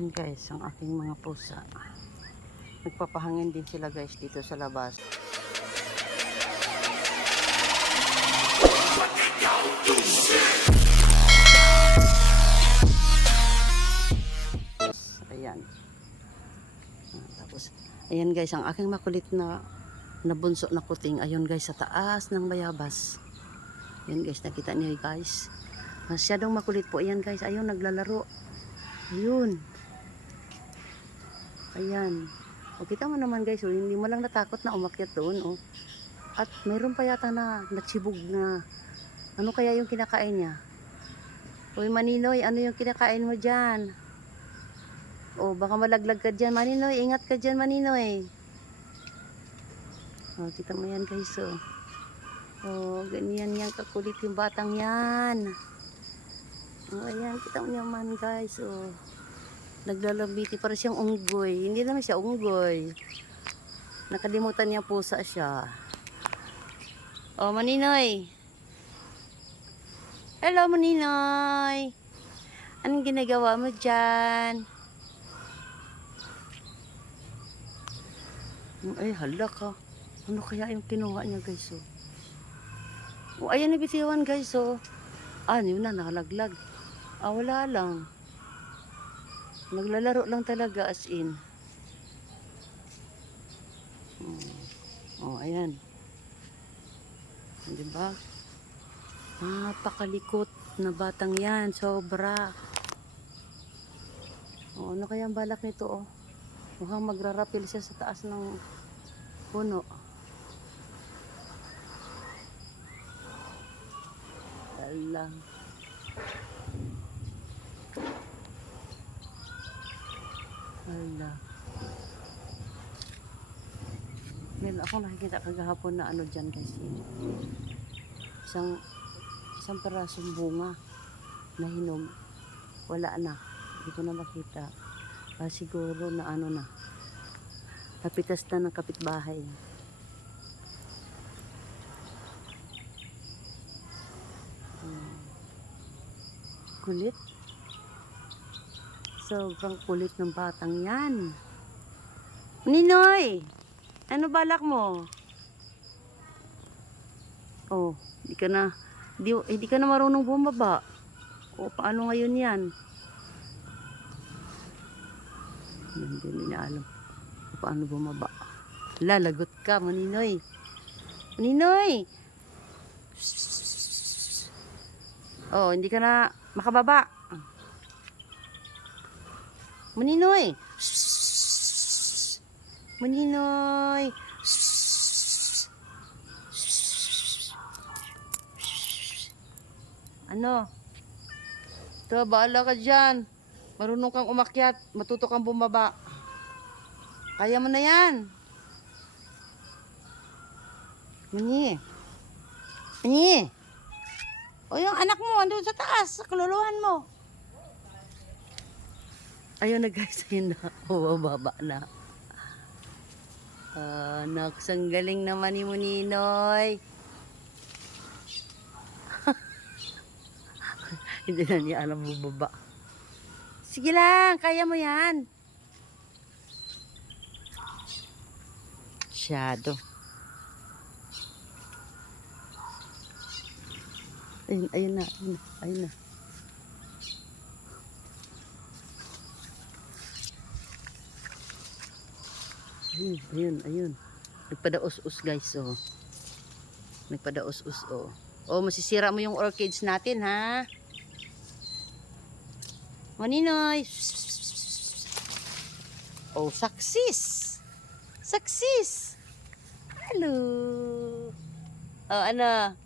Yun guys, ang aking mga pusa. Nagpapahangin din sila guys dito sa labas. Ayan. Tapos, ayan guys, ang aking makulit na bunso na kuting. Ayun guys, sa taas ng bayabas. Ayan guys, nakita niyo guys. Masyadong makulit po. Ayan guys, ayun, naglalaro. Ayun. Ayan. O, kita mo naman guys, oh, hindi mo lang natakot na umakyat doon. Oh. At mayroon pa yata na natsibog na. Ano kaya yung kinakain niya? Uy Maninoy, ano yung kinakain mo dyan? O, baka malaglag ka dyan Maninoy. Ingat ka dyan Maninoy. O, kita mo yan guys. Oh. O, ganyan yan kakulit yung batang yan. O, ayan, kita mo naman guys. O. Naglalambiti para siyang unggoy. Hindi naman siya unggoy. Nakalimutan niya pusa siya. Oh, Maninoy. Hello, Maninoy. Anong ginagawa mo dyan? Ay, hala ka. Ano kaya yung kinuha niya guys? Oh, ayan na bitiwan guys. Oh. Ah, yun na, nakalaglag. Ah, wala lang. Naglalaro lang talaga as in. Oh, ayan. Diba? Napakalikot na batang yan. Sobra. Oh, ano kaya ang balak nito? Oh? Mukhang magrarapil siya sa taas ng puno. Alam. Hala. Meron akong nakikita kagahapon na ano dyan guys. Isang parasong bunga na hinog. Wala na. Hindi ko na makita. Siguro na ano na. Napitas na ng kapitbahay. Kulit. Sobrang kulit ng batang yan. Ninoy! Ano balak mo? Oh, hindi ka na marunong bumaba. O, paano ngayon yan? Hindi na alam paano bumaba. Lalagot ka, Maninoy. Maninoy! Oh, hindi ka na makababa. Maninoy! Maninoy! Ano? Ito, baala ka dyan. Marunong kang umakyat. Matuto kang bumaba. Kaya mo na yan. Mani. Mani. O yung anak mo, andun sa taas. Sa kaluluhan mo. Ayun na guys. Ayun na. O, baba na. Naksang galing naman ni Muninoy. Hindi na niya alam bumaba. Sige lang, kaya mo yan. Shadow. Ayun na. Ayun. Nagpadaos-us guys, oh. Nagpadaos-us, oh. Oh, masisira mo yung orchids natin, ha? Maninoy. Oh, success. Success. Hello. Oh, ano?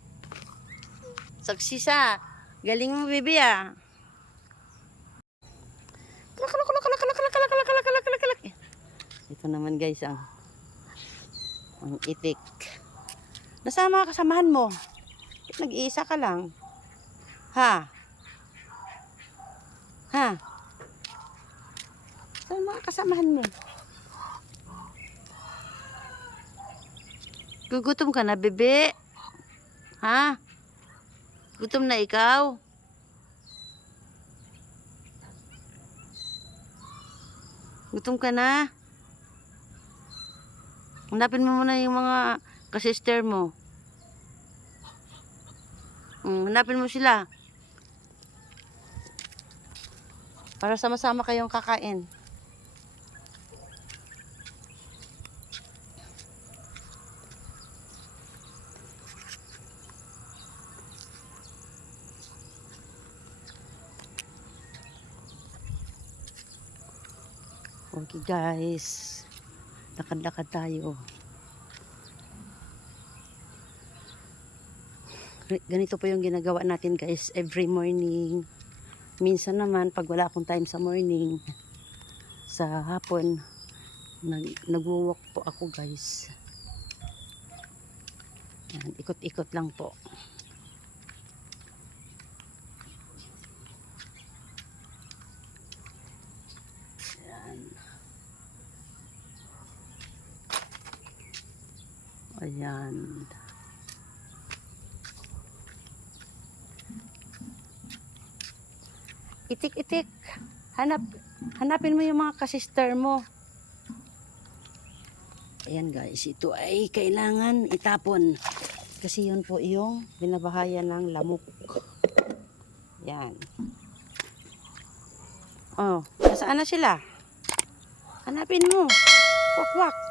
Success, ah. Galing mo, baby, ah. Ito naman guys ang itik. Nasaan mga kasamahan mo? Nag-iisa ka lang. Ha? Ha? Saan mga kasamahan mo? Gugutom ka na, bebe? Ha? Gutom na ikaw? Gutom ka na? Hanapin mo muna yung mga kasister mo. Hanapin mo sila. Para sama-sama kayong kakain. Okay guys, lakad-lakad tayo. Ganito po yung ginagawa natin guys every morning. Minsan naman pag wala akong time sa morning, sa hapon, nagwo-walk po ako guys. Yan, ikot-ikot lang po. Ayan. Itik-itik. Hanapin mo yung mga kasister mo. Ayan guys, ito ay kailangan itapon. Kasi yun po yung binabahayan ng lamok. Yan. Oh, nasaan na sila? Hanapin mo. Wakwak.